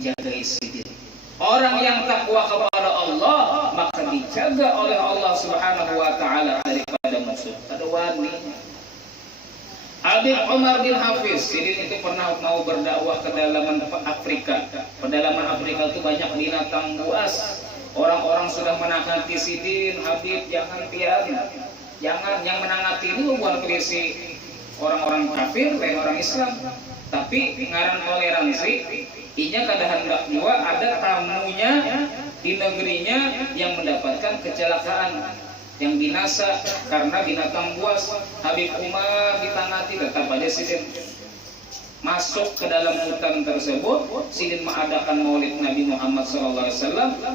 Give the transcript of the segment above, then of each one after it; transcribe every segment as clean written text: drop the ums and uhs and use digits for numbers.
jaga sidin. Orang yang takwa kepada Allah maka dijaga oleh Allah Subhanahu wa taala daripada musuh. Ada wani. Habib Umar bin Hafiz Sidin itu pernah mau berdakwah ke pedalaman Afrika. Pedalaman Afrika itu banyak binatang buas. Orang-orang sudah menangati Sidin, Habib jangan pian. Jangan, yang menangati ini bukan krisis orang-orang kafir, lain orang Islam. Tapi ngaran toleransi, inya kada hendak juga ada tamunya di negerinya yang mendapatkan kecelakaan, yang binasa karena binatang buas. Habib Umar ditangati, tetap ada Sidin masuk ke dalam hutan tersebut. Sidin mengadakan maulid Nabi Muhammad SAW.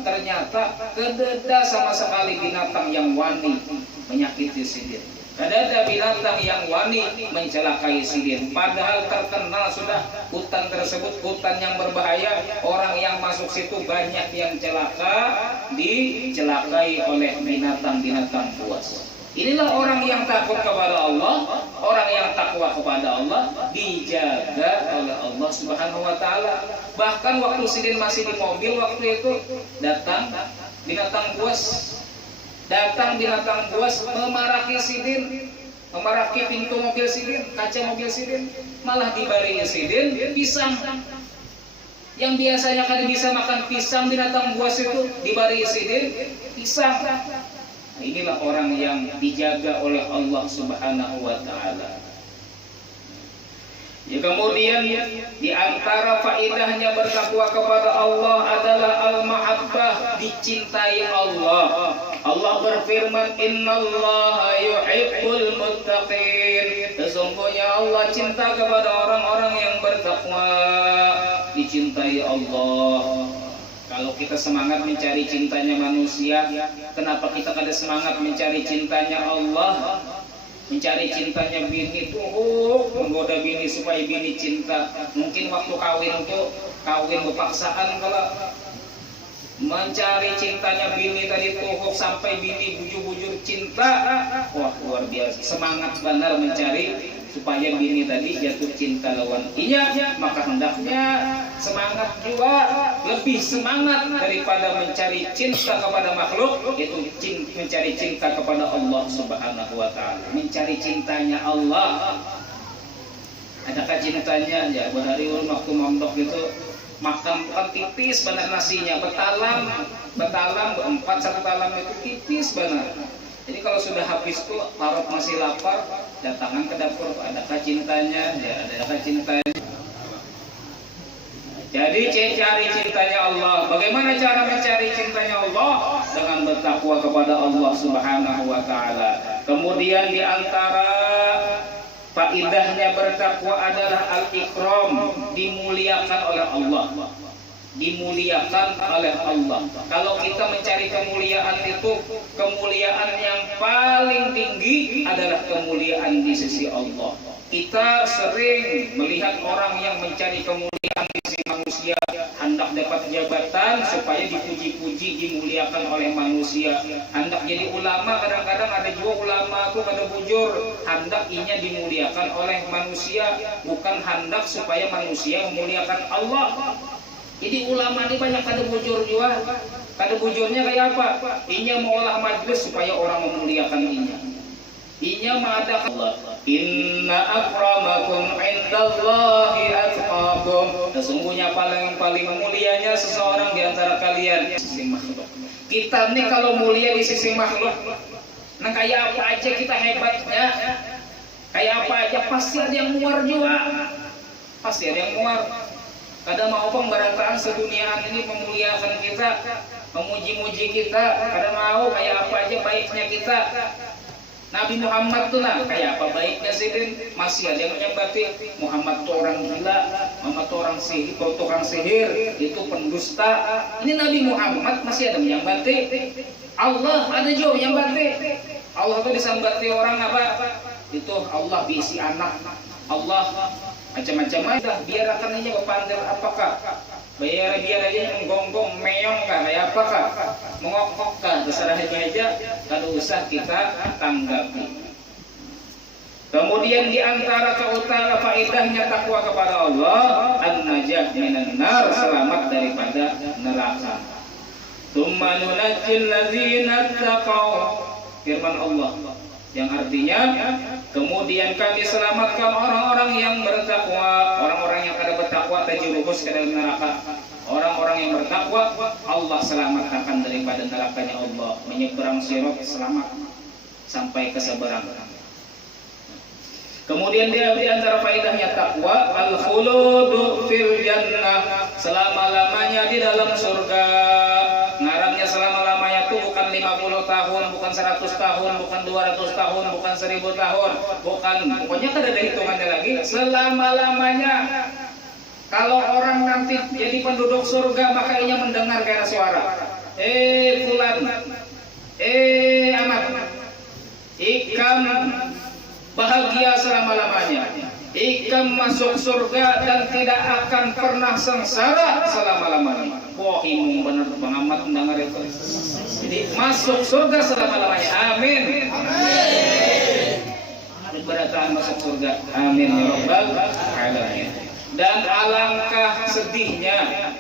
Ternyata kededa sama sekali binatang yang wani menyakiti Sidin. Ada binatang yang wani mencelakai Sidin. Padahal terkenal sudah hutan tersebut hutan yang berbahaya. Orang yang masuk situ banyak yang celaka, dicelakai oleh binatang-binatang buas. Inilah orang yang takut kepada Allah, orang yang takwa kepada Allah dijaga oleh Allah Subhanahu wa taala. Bahkan waktu Sidin masih di mobil waktu itu datang binatang buas. Datang binatang buas memaraki Sidin, memaraki pintu mobil Sidin, kaca mobil Sidin, malah dibari Sidin pisang. Yang biasanya kan bisa makan pisang, binatang buas itu dibari Sidin pisang. Nah, inilah orang yang dijaga oleh Allah Subhanahu wa taala. Ya, kemudian di antara faedahnya bertakwa kepada Allah adalah al-mahabbah, dicintai Allah. Allah berfirman, "Innallaha yuhibbul muttaqin." Sesungguhnya Allah cinta kepada orang-orang yang bertakwa, dicintai Allah. Kalau kita semangat mencari cintanya manusia, kenapa kita kada semangat mencari cintanya Allah? Mencari cintanya bini itu menggoda bini supaya bini cinta. Mungkin waktu kawin itu kawin berpaksaan. Kalau mencari cintanya bini tadi tuh sampai bini bujur-bujur cinta, wah luar biasa. Semangat benar mencari supaya bini tadi jatuh cinta lawan inya. Maka hendaknya semangat juga, lebih semangat daripada mencari cinta kepada makhluk, itu mencari cinta kepada Allah Subhanahu wa taala. Mencari cintanya Allah. Adakah cintanya? Ya, bahari waktu mondok itu makan kan tipis benar nasinya, betalam 4 talam itu tipis benar. Jadi kalau sudah habis tuh parut masih lapar, datangan ke dapur, adakah cintanya? Ya, adakah cintanya? Jadi cari cintanya Allah. Bagaimana cara mencari cintanya Allah? Dengan bertakwa kepada Allah Subhanahu wa taala. Kemudian di antara faedahnya bertakwa adalah al-ikram, dimuliakan oleh Allah. Dimuliakan oleh Allah. Kalau kita mencari kemuliaan itu, kemuliaan yang paling tinggi adalah kemuliaan di sisi Allah. Kita sering melihat orang yang mencari kemuliaan di sisi manusia, hendak dapat jabatan supaya dipuji-puji, dimuliakan oleh manusia. Hendak jadi ulama, kadang-kadang ada juga ulama itu kada bujur, hendak inya dimuliakan oleh manusia, bukan hendak supaya manusia memuliakan Allah. Jadi ulama ini banyak kada bujur juga. Kada bujurnya kayak apa? Inya mengolah majlis supaya orang memuliakan inya. Inya mengadakan Allah, "Inna akramakum indallahi atqakum." Sesungguhnya paling mulianya seseorang di antara kalian sisi makhluk. Kita nih kalau mulia di sisi makhluk, nah kayak apa aja kita hebatnya, kayak apa aja pasti ada yang muar juga. Pasti ada yang muar. Kadang mau pemberantaan seduniaan ini memuliakan kita, memuji-muji kita. Kadang mau kayak apa aja baiknya kita. Nabi Muhammad tuh nah kayak apa baiknya Sidin, masih ada yang menyebati Muhammad tuh orang gila, Muhammad tuh orang sihir, tukang sihir, itu pendusta. Ini Nabi Muhammad masih ada menyebati. Allah ada juga menyebati. Allah tuh disambati orang apa? Itu Allah diisi anak. Allah macam-macam aja. Biar akan ini berpandang apakah? Biar aja menggonggong, meong kah, kayak apakah? Mengokok kah, terserah aja. Kalau usah kita tanggapi. Kemudian di antara keutama faedahnya takwa kepada Allah, an-najah minan nar, selamat dari daripada neraka. Tsumma nunajjil ladzina taqaw, firman Allah yang artinya kemudian kami selamatkan orang-orang yang bertakwa. Orang-orang yang kada bertakwa terjerumus ke dalam neraka. Orang-orang yang bertakwa Allah selamatkan daripada nerakanya Allah, menyeberang sirat selamat sampai ke seberang. Kemudian dia di antara faedahnya takwa, al-khuludu fil jannah, selama-lamanya di dalam surga. Ngarannya selama-lamanya itu bukan 50 tahun, bukan 100 tahun, bukan 200 tahun, bukan 1000 tahun, bukan, pokoknya kada ada hitungannya lagi, selama-lamanya. Kalau orang nanti jadi penduduk surga, maka ia mendengar kayak suara, fulan, amat, ikam bahagia selama-lamanya, ikam masuk surga dan tidak akan pernah sengsara selama-lamanya. Wah, ini benar pengamat mendengar itu. Jadi masuk surga selama-lamanya. Amin. Berataan masuk surga. Amin ya rabbal alamin. Dan alangkah sedihnya,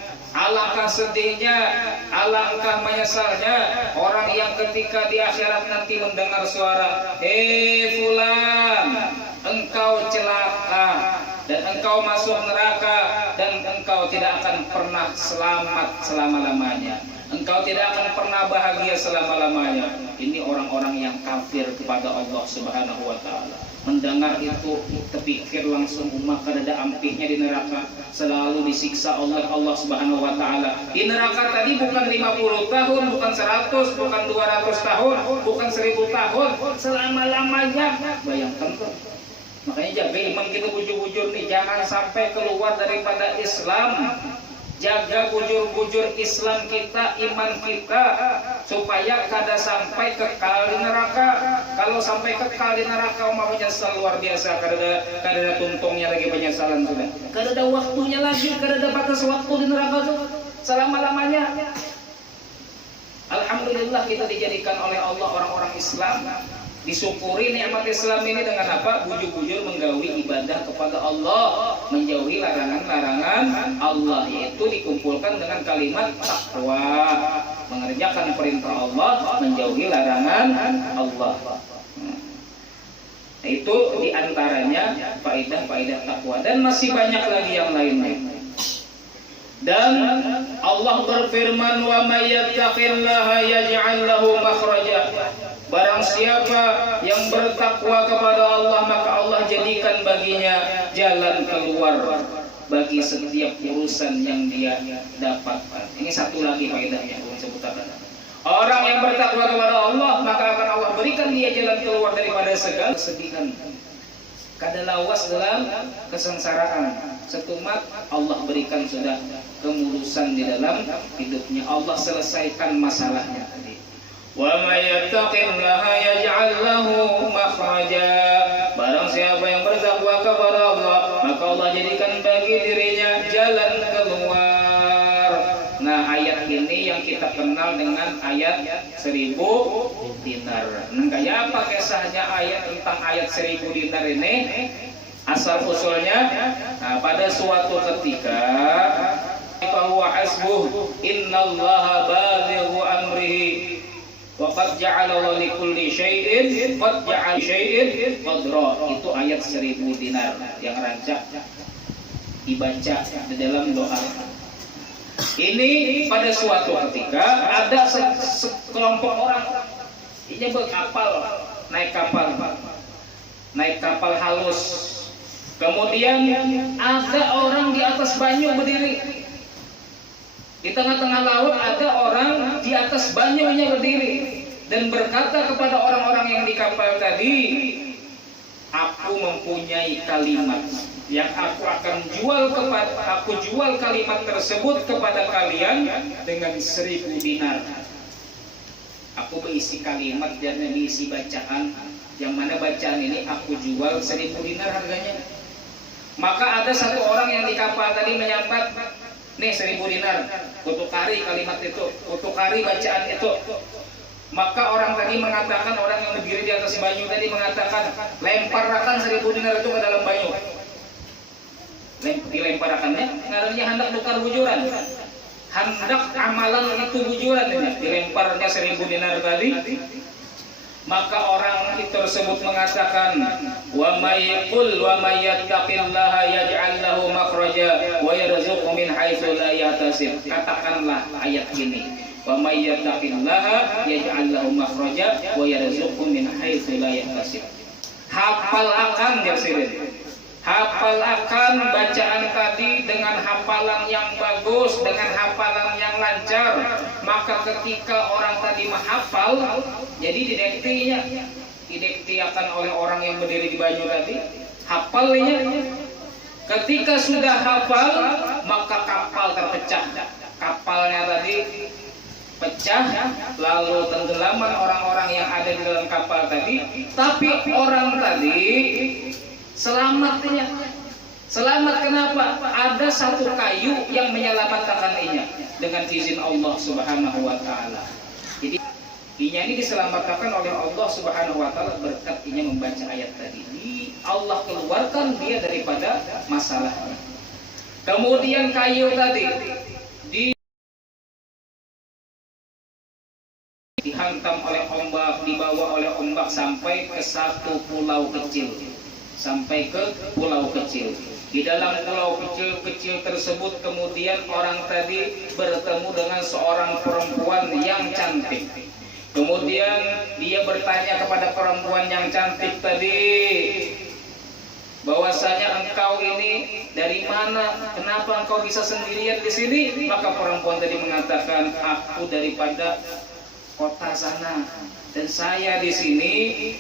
alangkah menyesalnya orang yang ketika di akhirat nanti mendengar suara, fulan, engkau celaka dan engkau masuk neraka dan engkau tidak akan pernah selamat selama-lamanya. Engkau tidak akan pernah bahagia selama-lamanya. Ini orang-orang yang kafir kepada Allah Subhanahu wa taala. Mendengar itu terpikir langsung umat kada ada ampihnya di neraka, selalu disiksa oleh Allah Subhanahu wa taala. Di neraka tadi bukan 50 tahun, bukan 100, bukan 200 tahun, bukan 1000 tahun, selama-lamanya. Bayangkan tuh. Makanya jaga iman kita bujur-bujur nih, jangan sampai keluar daripada Islam. Jaga bujur-bujur Islam kita, iman kita, supaya kada sampai kekal di neraka. Kalau sampai kekal di neraka, mau menyesal luar biasa. Kada ada tuntungnya lagi penyesalan sudah. Kada ada waktunya lagi, kada ada batas waktu di neraka tuh selama-lamanya. Alhamdulillah kita dijadikan oleh Allah orang-orang Islam. Disyukuri nikmat Islam ini dengan apa? Bujur-bujur menggawi ibadah kepada Allah, menjauhi larangan-larangan Allah, yaitu dikumpulkan dengan kalimat takwa, mengerjakan perintah Allah, menjauhi larangan Allah. Itu diantaranya faedah-faedah takwa, dan masih banyak lagi yang lainnya. Dan Allah berfirman, wa may yattaqillaha yaj'al lahu makhraja. Barang siapa yang bertakwa kepada Allah, maka Allah jadikan baginya jalan keluar bagi setiap urusan yang dia dapatkan. Ini satu lagi faedahnya yang disebutkan. Orang yang bertakwa kepada Allah, maka akan Allah berikan dia jalan keluar daripada segala kesedihan. Kada lawas dalam kesengsaraan. Setumat Allah berikan sudah kemulusan di dalam hidupnya. Allah selesaikan masalahnya tadi. Wa may yattaqillaha yaj'al lahu makhraja. Barang siapa yang bertakwa kepada Allah, maka Allah jadikan bagi dirinya jalan keluar. Nah, ayat ini yang kita kenal dengan ayat 1000 dinar. Nah, kayak apa kisahnya ayat tentang ayat 1000 dinar ini? Asal usulnya, nah, pada suatu ketika, fahuwa hasbuh innallaha balighu amrihi wa qad ja'ala li kulli syai'in qad ja'ala syai'in qadra. Itu ayat 1000 dinar yang rancak dibaca di dalam doa. Ini pada suatu ketika ada sekelompok orang ini berkapal, naik kapal halus. Kemudian ada orang di atas banyu berdiri. Di tengah-tengah laut ada orang di atas banyunya berdiri dan berkata kepada orang-orang yang di kapal tadi, aku mempunyai kalimat yang aku jual kalimat tersebut kepada kalian dengan 1000 dinar. Aku berisi kalimat dan berisi bacaan, yang mana bacaan ini aku jual 1000 dinar harganya. Maka ada satu orang yang di kapal tadi menyambat, nih 1000 dinar, kutukari kalimat itu, kutukari bacaan itu. Maka orang tadi mengatakan, orang yang berdiri di atas banyu tadi mengatakan, lemparkan 1000 dinar itu ke dalam banyu. Dilemparakannya, ngarannya hendak tukar bujuran. hendak amalan itu bujuran ya, dilemparnya 1000 dinar tadi, maka orang itu tersebut mengatakan, wa may qul wa may yattaqillaha yaj'al lahu makhraja wa yarzuqhu min haitsu la yahtasib. Katakanlah ayat ini, wa may yattaqillaha yaj'al lahu makhraja wa yarzuqhu min haitsu la yahtasib. Hafal akan ya Sirin. Hafal akan bacaan tadi dengan hafalan yang bagus, dengan hafalan yang lancar. Maka ketika orang tadi menghafal, jadi didiktiakan oleh orang yang berdiri di banyu tadi, hafalnya. Ketika sudah hafal, maka kapal terpecah. Kapalnya tadi pecah, lalu tenggelaman orang-orang yang ada di dalam kapal tadi. Tapi orang tadi selamatnya. Selamat kenapa? Ada satu kayu yang menyelamatkannya dengan izin Allah Subhanahu wa taala. Jadi inya ini diselamatkan oleh Allah Subhanahu wa taala berkat inya membaca ayat tadi. Allah keluarkan dia daripada masalahnya. Kemudian kayu tadi dihantam oleh ombak, dibawa oleh ombak sampai ke satu pulau kecil. Sampai ke pulau kecil. Di dalam pulau kecil-kecil tersebut kemudian orang tadi bertemu dengan seorang perempuan yang cantik. Kemudian dia bertanya kepada perempuan yang cantik tadi, bahwasanya engkau ini dari mana? Kenapa engkau bisa sendirian di sini? Maka perempuan tadi mengatakan, aku daripada kota sana. Dan saya di sini,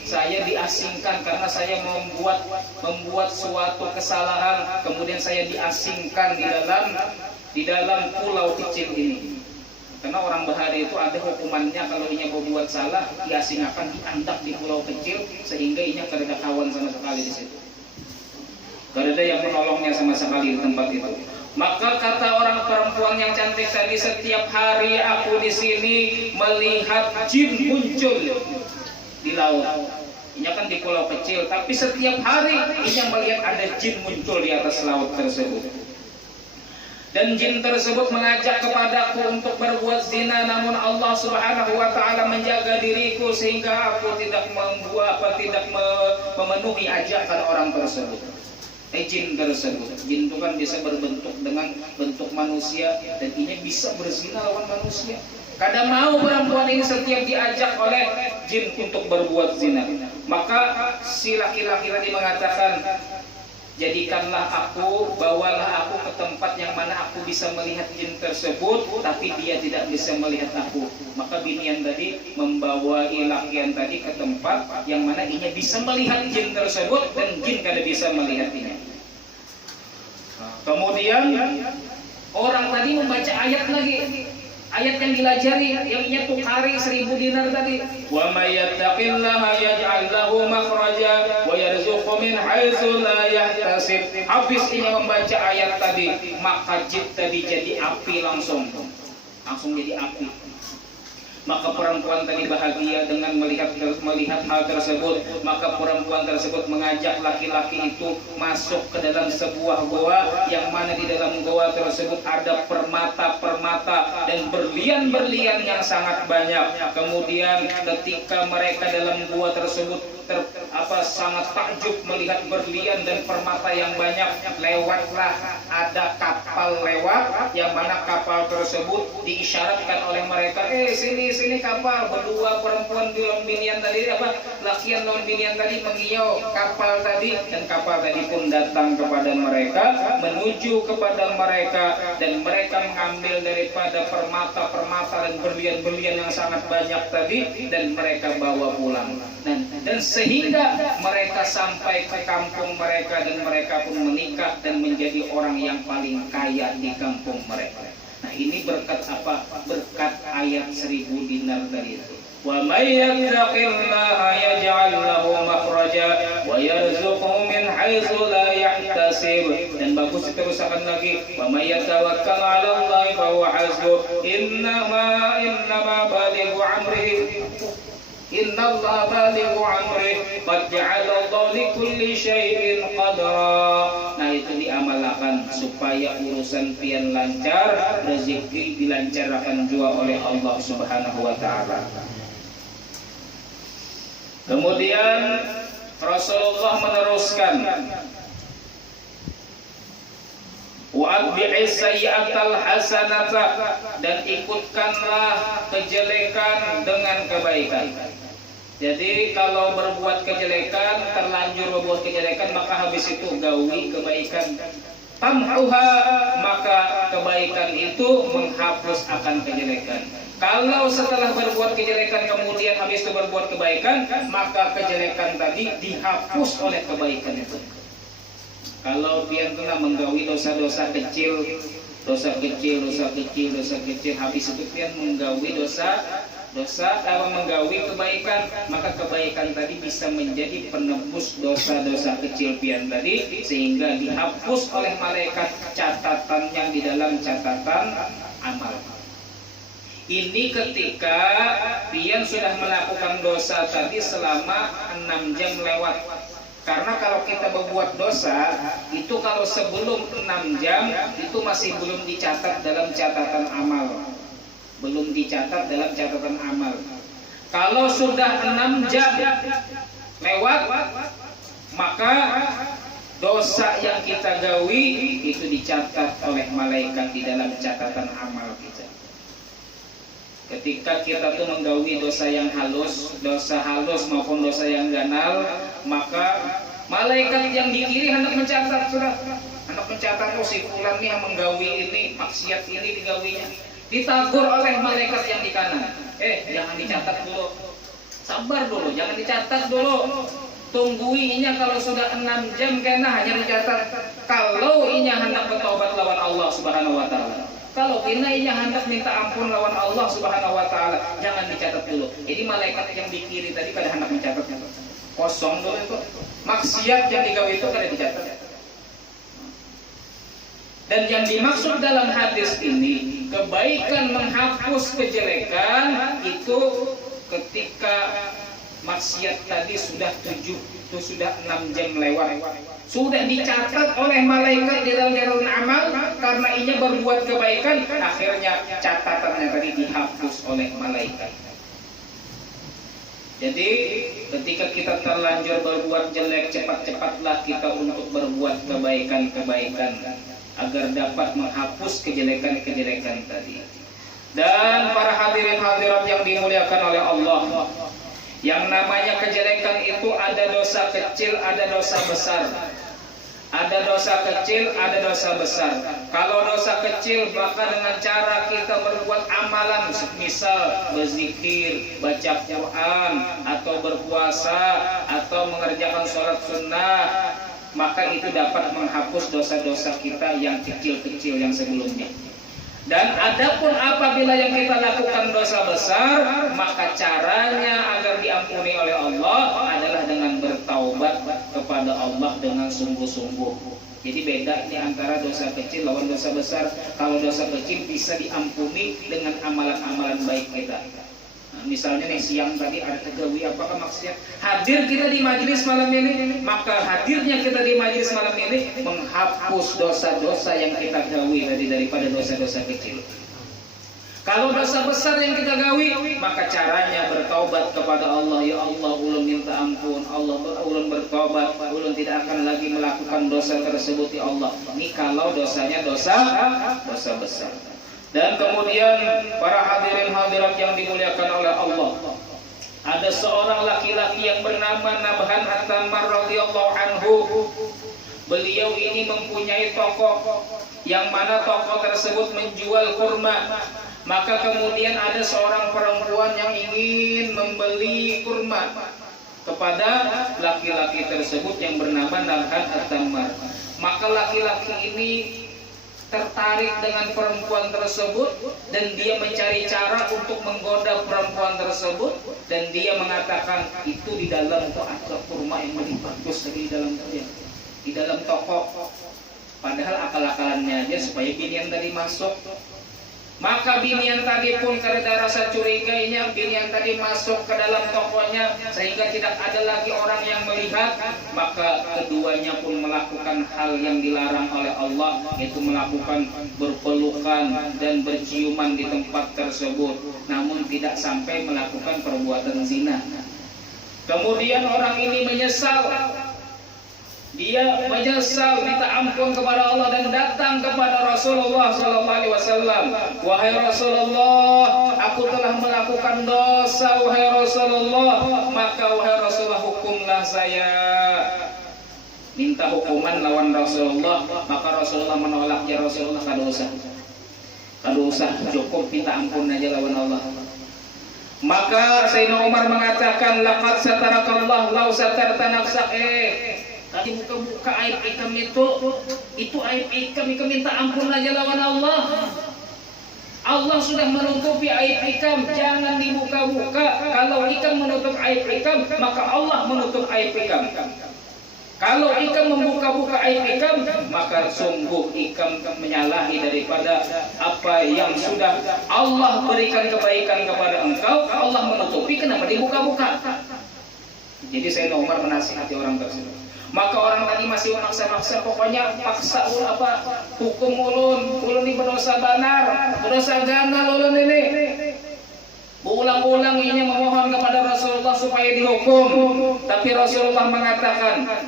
saya diasingkan karena saya membuat suatu kesalahan. Kemudian saya diasingkan di dalam pulau kecil ini. Karena orang bahari itu ada hukumannya kalau inya berbuat salah, diasingkan, diandak di pulau kecil sehingga inya kada kawan sama sekali di situ. Kada ada yang menolongnya sama sekali di tempat itu. Maka kata orang perempuan yang cantik tadi, setiap hari aku di sini melihat jin muncul di laut. Ini kan di pulau kecil, tapi setiap hari ini melihat ada jin muncul di atas laut tersebut. Dan jin tersebut mengajak kepadaku untuk berbuat zina, namun Allah Subhanahu wa taala menjaga diriku sehingga aku tidak memenuhi ajakan orang tersebut. Jin tersebut, jin itu kan bisa berbentuk dengan bentuk manusia dan ini bisa berzina lawan manusia. Kadang mau perempuan ini setiap diajak oleh jin untuk berbuat zina. Maka si laki-laki tadi mengatakan, jadikanlah aku, bawalah aku ke tempat yang mana aku bisa melihat jin tersebut, tapi dia tidak bisa melihat aku. Maka binian tadi membawa lakian tadi ke tempat yang mana inya bisa melihat jin tersebut dan jin kada bisa melihatnya. Kemudian orang tadi membaca ayat lagi, ayat yang dilajari, yang inya tukari 1000 dinar tadi. Wa may yattaqillaha yaj'al lahu makhraja wa yarzuqhu min haitsu la yahtasib. Habis inya membaca ayat tadi, maka jin tadi jadi api langsung jadi api. Maka perempuan tadi bahagia dengan melihat hal tersebut. Maka perempuan tersebut mengajak laki-laki itu masuk ke dalam sebuah goa, yang mana di dalam goa tersebut ada permata-permata dan berlian-berlian yang sangat banyak. Kemudian ketika mereka dalam goa tersebut sangat takjub melihat berlian dan permata yang banyak, lewatlah ada kapal lewat, yang mana kapal tersebut diisyaratkan oleh mereka, sini kapal. Berdua perempuan dalam binian tadi, lakian dalam binian tadi mengiau kapal tadi, dan kapal tadi pun datang kepada mereka, menuju kepada mereka, dan mereka mengambil daripada permata-permata dan berlian-berlian yang sangat banyak tadi, dan mereka bawa pulang. Dan sehingga mereka sampai ke kampung mereka, dan mereka pun menikah dan menjadi orang yang paling kaya di kampung mereka. Nah, ini berkat apa? Berkat ayat 1000 dinar tadi itu. Wa may yattaqillaha yaj'al lahu makhraja wa yarzuqhu min haitsu la yahtasib. Dan bagus diteruskan lagi, wa may yatawakkal 'ala Allahi fa huwa hasbuh, innama balighu amrihi Innallaha balighu amri qad ja'alallahu likulli syai'in qadara. Nah, itu diamalkan supaya urusan pian lancar, rezeki dilancarkan juga oleh Allah Subhanahu wa taala. Kemudian Rasulullah meneruskan, wa'atbi'is sayyi'atal hasanata, dan ikutkanlah kejelekan dengan kebaikan. Jadi kalau berbuat kejelekan, terlanjur berbuat kejelekan, maka habis itu gawi kebaikan. Tamhuha, maka kebaikan itu menghapus akan kejelekan. Kalau setelah berbuat kejelekan kemudian habis itu berbuat kebaikan, maka kejelekan tadi dihapus oleh kebaikan itu. Kalau pian kena menggawi dosa-dosa kecil, habis itu pian menggawi menggawi kebaikan, maka kebaikan tadi bisa menjadi penebus dosa-dosa kecil pian tadi, sehingga dihapus oleh malaikat catatan yang di dalam catatan amal. Ini ketika pian sudah melakukan dosa tadi selama 6 jam lewat. Karena kalau kita berbuat dosa, itu kalau sebelum 6 jam, itu masih belum dicatat dalam catatan amal. Belum dicatat dalam catatan amal. Kalau sudah 6 jam lewat, maka dosa yang kita gawi itu dicatat oleh malaikat di dalam catatan amal kita. Ketika kita tuh menggawi dosa yang halus, maupun dosa yang ganal, maka malaikat yang di kiri hendak mencatat si fulan nih yang menggawi ini, maksiat ini digawinya. Ditagur oleh malaikat yang di kanan. Jangan dicatat dulu. Sabar dulu, jangan dicatat dulu. Tungguinya kalau sudah 6 jam kena hanya dicatat kalau inya hendak bertobat lawan Allah Subhanahu wa taala. Kalau inya hendak minta ampun lawan Allah Subhanahu wa taala, jangan dicatat dulu. Jadi malaikat yang di kiri tadi kada hendak mencatat. Kosong dulu itu. Maksiat yang digawe itu kada dicatat. Dan yang dimaksud dalam hadis ini, kebaikan menghapus kejelekan itu ketika maksiat tadi sudah 6 jam lewat. Sudah dicatat oleh malaikat di dalam catatan amal, karena inya berbuat kebaikan, akhirnya catatannya tadi dihapus oleh malaikat. Jadi ketika kita terlanjur berbuat jelek, cepat-cepatlah kita untuk berbuat kebaikan-kebaikan agar dapat menghapus kejelekan-kejelekan tadi. Dan para hadirin hadirat yang dimuliakan oleh Allah, yang namanya kejelekan itu ada dosa kecil, ada dosa besar. Ada dosa kecil, ada dosa besar. Kalau dosa kecil, maka dengan cara kita berbuat amalan, misal berzikir, baca Quran, atau berpuasa, atau mengerjakan sholat sunnah, maka itu dapat menghapus dosa-dosa kita yang kecil-kecil yang sebelumnya. Dan adapun apabila yang kita lakukan dosa besar, maka caranya agar diampuni oleh Allah adalah dengan bertaubat kepada Allah dengan sungguh-sungguh. Jadi beda ini antara dosa kecil lawan dosa besar. Kalau dosa kecil bisa diampuni dengan amalan-amalan baik kita. Misalnya nih siang tadi ada tegawi apakah maksudnya hadir kita di majelis malam ini, maka hadirnya kita di majelis malam ini menghapus dosa-dosa yang kita gawi tadi daripada dosa-dosa kecil. Kalau dosa besar yang kita gawi, maka caranya bertaubat kepada Allah. Ya Allah, ulun minta ampun, Allah ulun bertobat, ulun tidak akan lagi melakukan dosa tersebut ya Allah. Ini kalau dosanya dosa besar. Dan kemudian para hadirin hadirat yang dimuliakan oleh Allah, ada seorang laki-laki yang bernama Nabhan At-Tammar radhiyallahu anhu. Beliau ini mempunyai toko, yang mana toko tersebut menjual kurma. Maka kemudian ada seorang perempuan yang ingin membeli kurma kepada laki-laki tersebut yang bernama Nabhan At-Tammar. Maka laki-laki ini tertarik dengan perempuan tersebut dan dia mencari cara untuk menggoda perempuan tersebut, dan dia mengatakan itu di dalam itu ada kurma yang lebih bagus lagi di dalam toko. Padahal akal-akalannya aja supaya binian tadi masuk. Maka binian tadi pun karena rasa curiganya, binian tadi masuk ke dalam tokonya sehingga tidak ada lagi orang yang melihat, maka keduanya pun melakukan hal yang dilarang oleh Allah, yaitu melakukan berpelukan dan berciuman di tempat tersebut, namun tidak sampai melakukan perbuatan zina. Kemudian orang ini menyesal. Dia menyesal, minta ampun kepada Allah dan datang kepada Rasulullah SAW. Wahai Rasulullah, aku telah melakukan dosa, wahai Rasulullah. Maka wahai Rasulullah, hukumlah saya. Minta hukuman lawan Rasulullah. Maka Rasulullah menolak, ya Rasulullah, kada usah, cukup minta ampun aja lawan Allah. Maka Sayyidina Umar mengatakan, laqad satarakallah law satarta nafsak. Tadi muka-muka aib ikam itu aib ikam minta ampun aja lawan Allah. Allah sudah menutupi aib ikam, jangan dibuka-buka. Kalau ikam menutup aib ikam, maka Allah menutup aib ikam. Kalau ikam membuka-buka aib ikam, maka sungguh ikam menyalahi daripada apa yang sudah Allah berikan kebaikan kepada engkau. Allah menutupi, kenapa dibuka-buka? Jadi Sayyidina Umar menasihati orang tersebut. Maka orang tadi masih memaksa-maksa, pokoknya paksa hukum ulun ini berdosa banar, berdosa gana ulun ini. Berulang-ulang ini memohon kepada Rasulullah supaya dihukum, tapi Rasulullah mengatakan,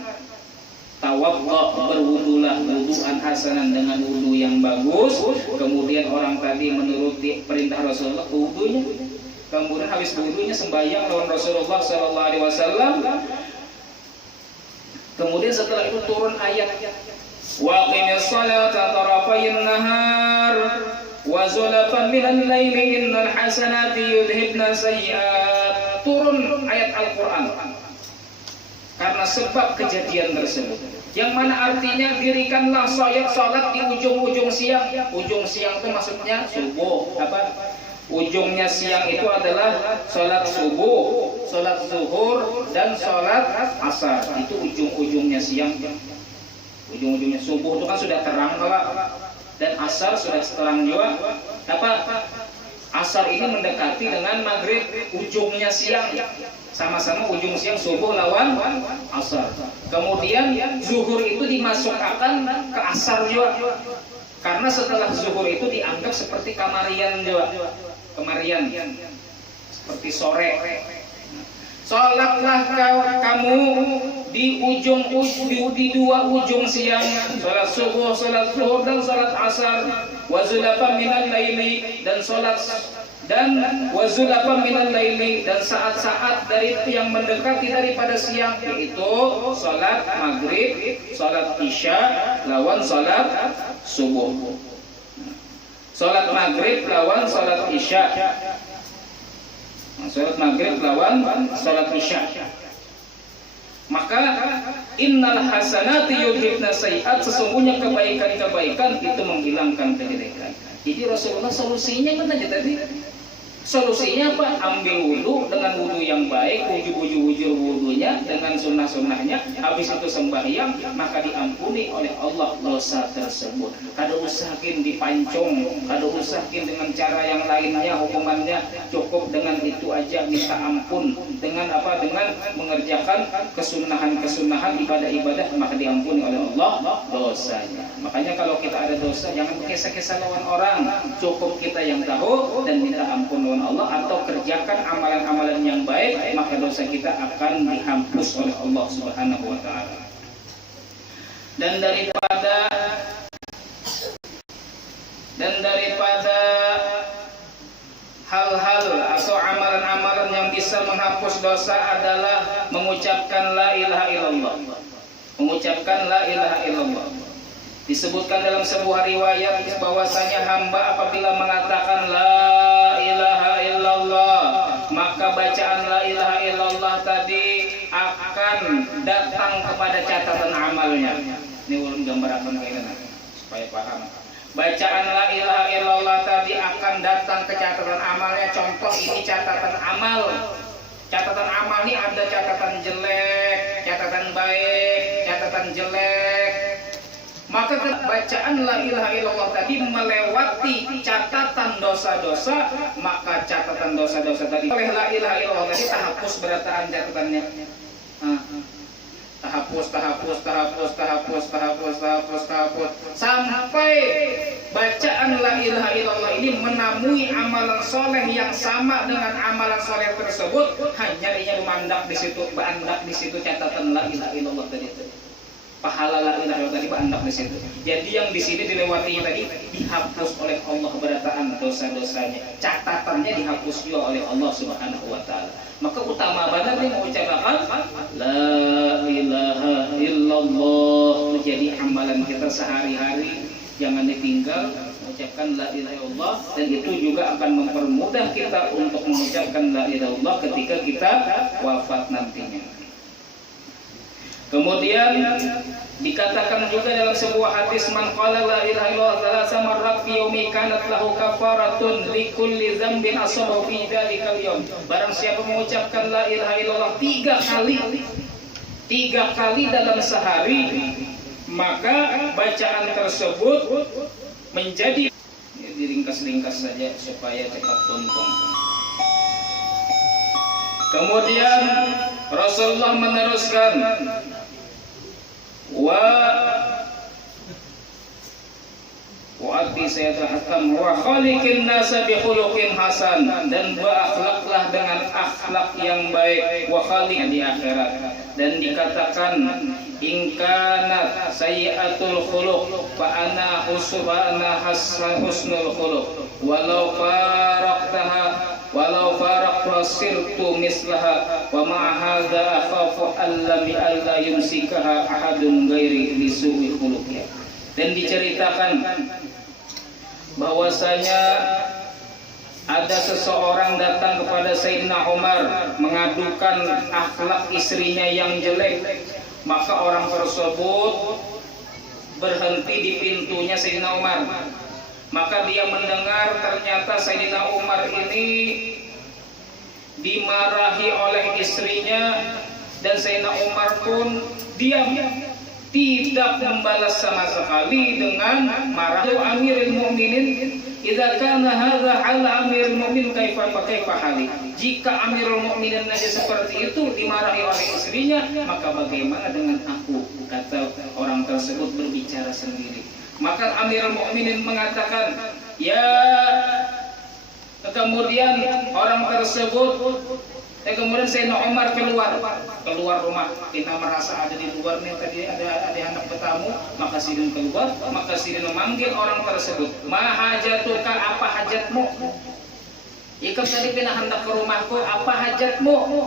tawadda, berwudulah wuduan hasanan, dengan wudu yang bagus. Kemudian orang tadi menuruti perintah Rasulullah wudunya. Kemudian habis wudunya sembahyang lawan Rasulullah SAW. Kemudian setelah itu turun ayat, wa qimis salata tarafayn nahar wa zulafan minal laili innal hasanati yudhibna sayyi'at. Turun ayat Al-Qur'an karena sebab kejadian tersebut, yang mana artinya dirikanlah salat di ujung-ujung siang. Ujung siang itu maksudnya subuh. Ujungnya siang itu adalah sholat subuh, sholat zuhur, dan sholat asar. Itu ujung-ujungnya siang. Ujung-ujungnya subuh itu kan sudah terang, dan asar sudah terang juga. Asar ini mendekati dengan maghrib, ujungnya siang. Sama-sama ujung siang, subuh lawan asar. Kemudian zuhur itu dimasukkan ke asar juga, karena setelah zuhur itu dianggap seperti kamarian juga. Kemarian seperti sore. Sholatlah kamu di dua ujung siang, sholat subuh, sholat zuhur, dan sholat asar. Wazulafa minal laili, dan sholat wazulafa minal laili, dan saat-saat dari yang mendekati daripada siang, yaitu sholat maghrib, sholat isya lawan sholat subuh. Sholat maghrib lawan sholat isya. Sholat maghrib lawan sholat isya. Maka innal hasanati yudhibna sayyi'at, sesungguhnya kebaikan-kebaikan itu menghilangkan kejelekan. Jadi Rasulullah solusinya mana aja tadi? Solusinya apa? Ambil wudu dengan wudu yang baik, wujud wudunya dengan sunnah-sunnahnya. Habis itu sembahyang, maka diampuni oleh Allah dosa tersebut. Kada usahakin dipancung, kada usahakin dengan cara yang lainnya hukumannya. Cukup dengan itu aja, minta ampun. Dengan apa? Dengan mengerjakan kesunahan-kesunahan, ibadah-ibadah, maka diampuni oleh Allah dosanya. Makanya kalau kita ada dosa, jangan kisah-kisah lawan orang. Cukup kita yang tahu dan minta ampun lawan Allah, atau kerjakan amalan-amalan yang baik, maka dosa kita akan dihapus oleh Allah Subhanahu wa taala. Dan daripada hal-hal atau amalan-amalan yang bisa menghapus dosa adalah mengucapkan la ilaha illallah. Mengucapkan la ilaha illallah. Disebutkan dalam sebuah riwayat bahwasanya hamba apabila mengatakan la ilaha illallah, maka bacaan la ilaha illallah tadi akan datang kepada catatan amalnya. Ini ulun gambarkan kalian supaya paham. Bacaan la ilaha illallah tadi akan datang ke catatan amalnya. Contoh ini catatan amal. Catatan amal ini ada catatan jelek, catatan baik, catatan jelek. Maka bacaan la ilaha illallah tadi melewati catatan dosa-dosa, maka catatan dosa-dosa tadi oleh la ilaha illallah tadi terhapus berataan catatannya. Terhapus sampai bacaan la ilaha illallah ini menamui amalan soleh yang sama dengan amalan soleh tersebut, hanya ia memandang di situ catatan la ilaha illallah tadi. Pahala la ilaha illallah tadi bandak di situ. Jadi yang di sini dilewati tadi dihapus oleh Allah berataan dosa-dosanya. Catatannya dihapus juga oleh Allah Subhanahu wa taala. Maka utama benar nih mengucapkan la ilaha illallah menjadi amalan kita sehari-hari. Jangan ditinggal mengucapkan la ilaha illallah, dan itu juga akan mempermudah kita untuk mengucapkan la ilaha illallah ketika kita wafat nantinya. Kemudian dikatakan juga dalam sebuah hadis, man qala la ilaha illallah thalatha marrat fi yaumi kanat lahu kafaratun li kulli dzambin asabahu fi dzalikal yaum. Barang siapa mengucapkan la ilaha illallah 3 kali dalam sehari, maka bacaan tersebut menjadi, diringkas-ringkas saja supaya cepat tuntung. Kemudian Rasulullah meneruskan, wa khaliqin nasa bi khuluqin hasan, dan berakhlaklah dengan akhlak yang baik, wa khaliq di akhirat. Dan dikatakan in kanat sayyi'atul khuluq fa ana husnul khuluq walau faraqta sirtu mislaha wa ma'a hadza akhafu alla yumsikaha ahadun ghairi li su'i khuluqi. Dan diceritakan bahwasanya ada seseorang datang kepada Sayyidina Umar mengadukan akhlak istrinya yang jelek. Maka orang tersebut berhenti di pintunya Sayyidina Umar. Maka dia mendengar ternyata Sayyidina Umar ini dimarahi oleh istrinya, dan Sayyidina Umar pun diam, tidak membalas sama sekali dengan marah. Amirul Mukminin, idza kana hadza hal Amirul Mukminin kaifa hali. Jika Amirul Mukminin aja seperti itu dimarahi oleh istrinya, maka bagaimana dengan aku? Kata orang tersebut berbicara sendiri. Maka Amirul Mukminin mengatakan, kemudian orang tersebut, kemudian Sayyidina Umar keluar rumah. Kita merasa ada di luar nih, tadi ada hendak bertamu, maka Sayyidina keluar, maka Sayyidina memanggil orang tersebut. Ma hajatuka, apa hajatmu? Jika tadi pindah hendak ke rumahku, apa hajatmu?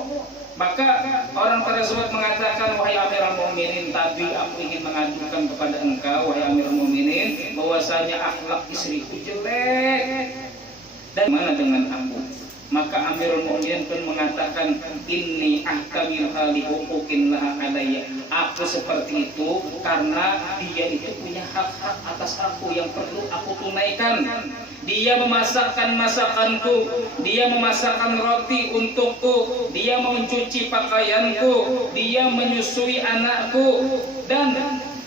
Maka orang tersebut mengatakan, wahai Amirul Mukminin, tadi aku ingin mengadukan kepada engkau, wahai Amirul Mukminin, bahwasanya akhlak istriku jelek. Dan mana dengan aku? Maka Amirul Mukminin pun mengatakan, inni ahtamil hali huquqin laha alayya. Aku seperti itu karena dia itu punya hak-hak atas aku yang perlu aku tunaikan. Dia memasakkan masakanku, dia memasakkan roti untukku, dia mencuci pakaianku, dia menyusui anakku, dan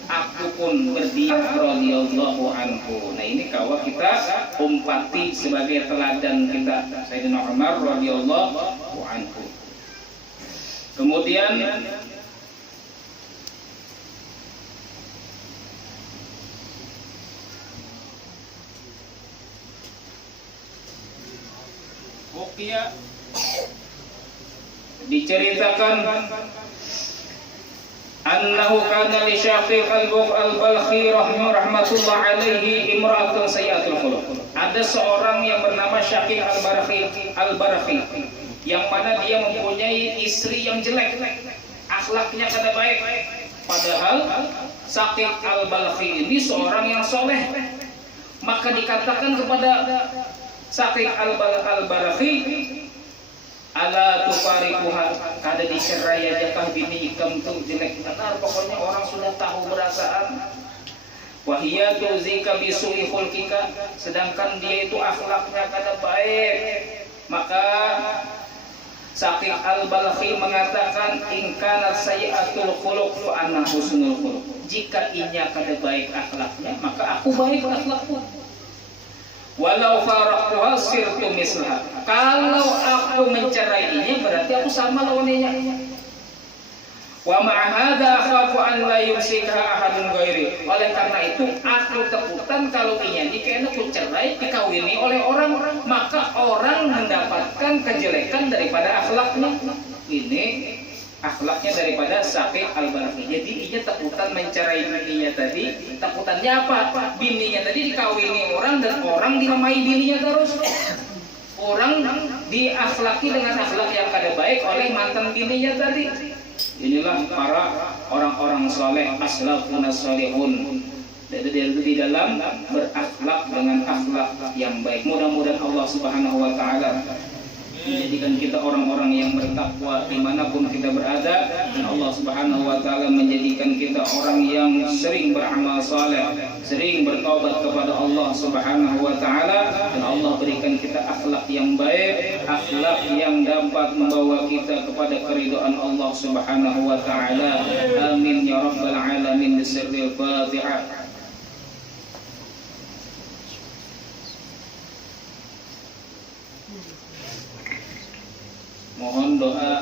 aku pun berdiam radhiyallahu anhu. Nah, ini kalau kita umpati sebagai teladan kita Sayyidina Umar radhiyallahu anhu. Kemudian diceritakan annahu kana li Syaqiq al-Balkhi rahmatullah alaihi imra'atun sayyi'atul khuluq. Ada seorang yang bernama Syaqiq al-Balkhi yang mana dia mempunyai istri yang jelek, akhlaknya kada baik. Padahal Syaqiq al-Balkhi ini seorang yang soleh. Maka dikatakan kepada Syaqiq al-Balkhi, ala tufarikuha, kada dicerai aja kah bini ikam tuh jelek benar, pokoknya orang sudah tahu perasaan. Wahia tuzika bisu'i khulqika, sedangkan dia itu akhlaknya kada baik. Maka Syaqiq al-Balkhi mengatakan, in kanat sayyi'atul khuluq fa anna husnul khuluq. jika inya kada baik akhlaknya, maka aku baik akhlakku. Walau faraqtuha sirtu mislaha. Kalau aku mencerainya berarti aku sama lawannya. Wa ma'ahada akhafu an la yumsikha ahadun ghairi. Oleh karena itu aku takutan kalau inya dikena ku cerai dikawini oleh orang, maka orang mendapatkan kejelekan daripada akhlaknya. Ini akhlaknya daripada Saqi al-Barqi. Jadi inya takutan mencerai bininya tadi. Takutannya apa? Bininya tadi dikawini orang dan orang dinamai bininya terus. Orang diakhlaki dengan akhlak yang kada baik oleh mantan bininya tadi. Inilah para orang-orang soleh, aslafun as-solihun. Di dalam berakhlak dengan akhlak yang baik. Mudah-mudahan Allah Subhanahu wa taala menjadikan kita orang-orang yang bertakwa dimanapun kita berada, dan Allah Subhanahu wa taala menjadikan kita orang yang sering beramal saleh, sering bertaubat kepada Allah Subhanahu wa taala, dan Allah berikan kita akhlak yang baik, akhlak yang dapat membawa kita kepada keridhaan Allah Subhanahu wa taala. Amin ya rabbal alamin. Bisirril Fatihah. Mohon doa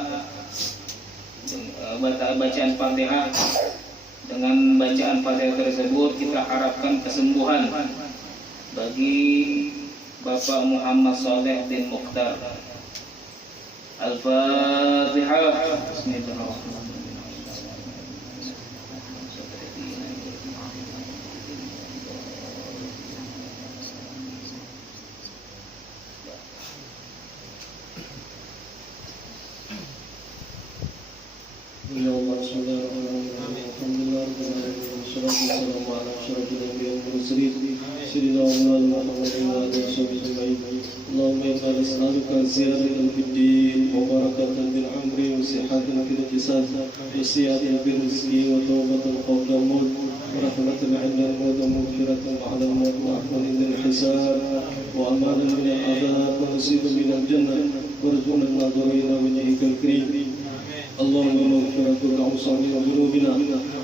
bacaan Fatihah. Dengan bacaan Fatihah tersebut kita harapkan kesembuhan bagi Bapak Muhammad Saleh bin Mukhtar. Al-Fatihah. Bismillahirrahmanirrahim. Ya Allah, alhamdulillah, wassalatu wassalamu ala asyrafil anbiya'i wal mursalin sayyidina Muhammadin wa alihi wasallam. Allahumma inna nas'aluka ziyadatan fid din wa barakatan fil amri wa sihhatan fil jasad wa siyadatan fil rizqi wa tawbatan qabla al-maut wa rahmatan 'inda al-maut wa maghfiratan 'ala al-maut wa 'afwan 'inda al-hisab wa amanan min al-'adab wa nasiban min al-jannah warzuqna an-nadhira wajhika al-karim. اللهم مغفرتك أوسع من ذنوبنا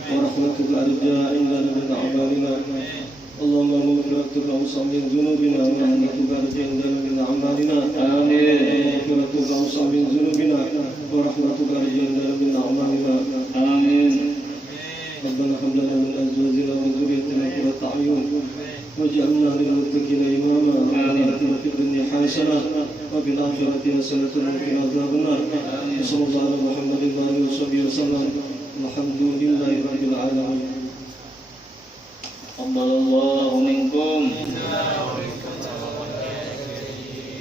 ورحمتك أرجى عندنا من أعمالنا. اللهم مغفرتك أوسع من ذنوبنا ورحمتك أرجى عندنا من أعمالنا. آمين. مغفرتك أوسع من ذنوبنا ورحمتك أرجى عندنا من أعمالنا. آمين. ربنا هب لنا من أزواجنا وذريتنا قرة أعين واجعلنا للمتقين إماما. ربنا آتنا في الدنيا حسنة وفي الآخرة حسنة وقنا عذاب النار. وصلى الله على محمد وآله وصحبه وسلم. الحمد لله رب العالمين. تقبل الله منكم.